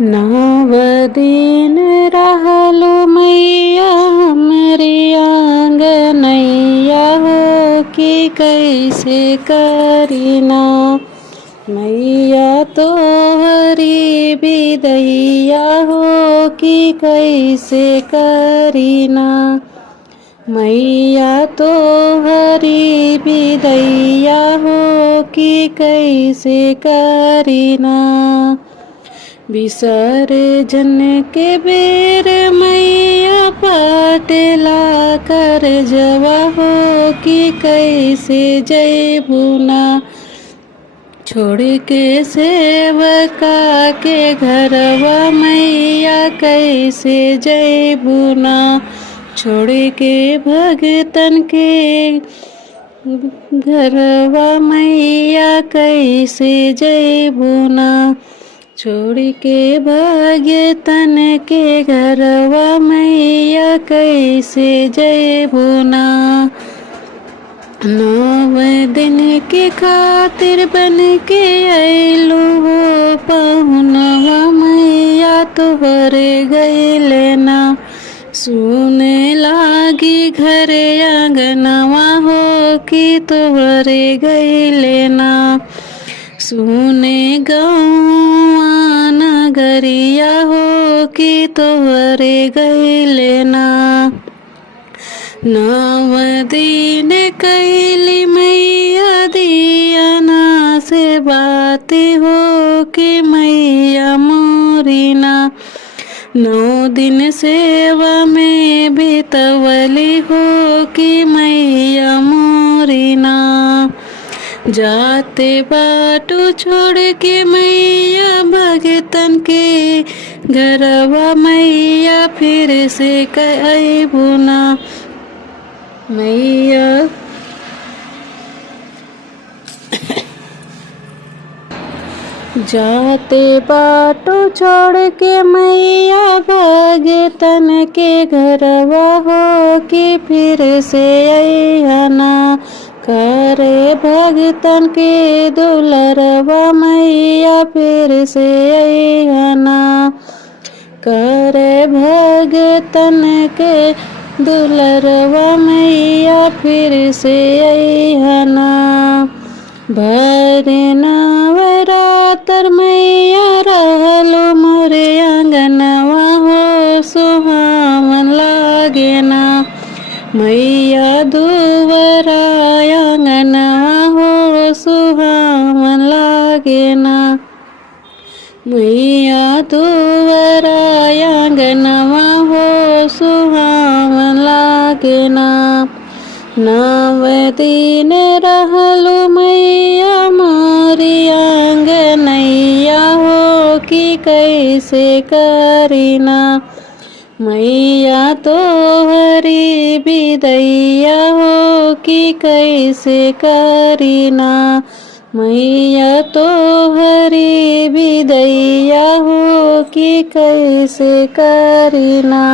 नव दिन रहलु मैया हमरी आंगनैया हो कि कैसे करीना मैया तोहरी बिदैया हो कि कैसे करीना मैया तोहरी बिदैया हो कि कैसे करीना विसर्जन के बेर मैया पाटेला कर जवा हो कि कैसे जैबुना छोड़ के सेवका के घरवा मैया कैसे जैबुना छोड़ के भगतन के घरवा मैया कैसे जैबुना छोड़ के भगतन के घरवा मैया कैसे जैबुना 9 दिन के खातिर बन के अइलू हो पहुनवा मैया तोहरे गइले ना सुने लागी घरे आंगनवा हो कि तोहरे गइले ना सुने गौआ नगरिया हो कि तोहरे गइले ना 9 दिन कैली मैया दियाना से बात हो कि मैया मोरीना 9 दिन सेवा में बितवली हो कि मैया मोरीना जाते बाटू छोड़ के मैया भगतन के घरवा मैया फिर से अइबुना मैया जाते बाटू छोड़ के मैया भगतन के घरवा हो कि फिर से अइहना करे भगतन के दुलरवा मैया फिर से अइहना करे भगतन के दुलरवा मैया फिर से अइहना भर नवरातर मैया रहलु मोरे आंगनवा हो सुहावन लागेना मैया दुवरा आंगनवा हो सुहावन लागेना मैया दुवरा आंगनवा हो सुहावन लागेना 9 दिन रहलु मैया मोरी आंगनैया हो कि कैसे करीना मैया तोहरी बिदैया हो कि कैसे करीना मैया तोहरी बिदैया हो कि कैसे करीना।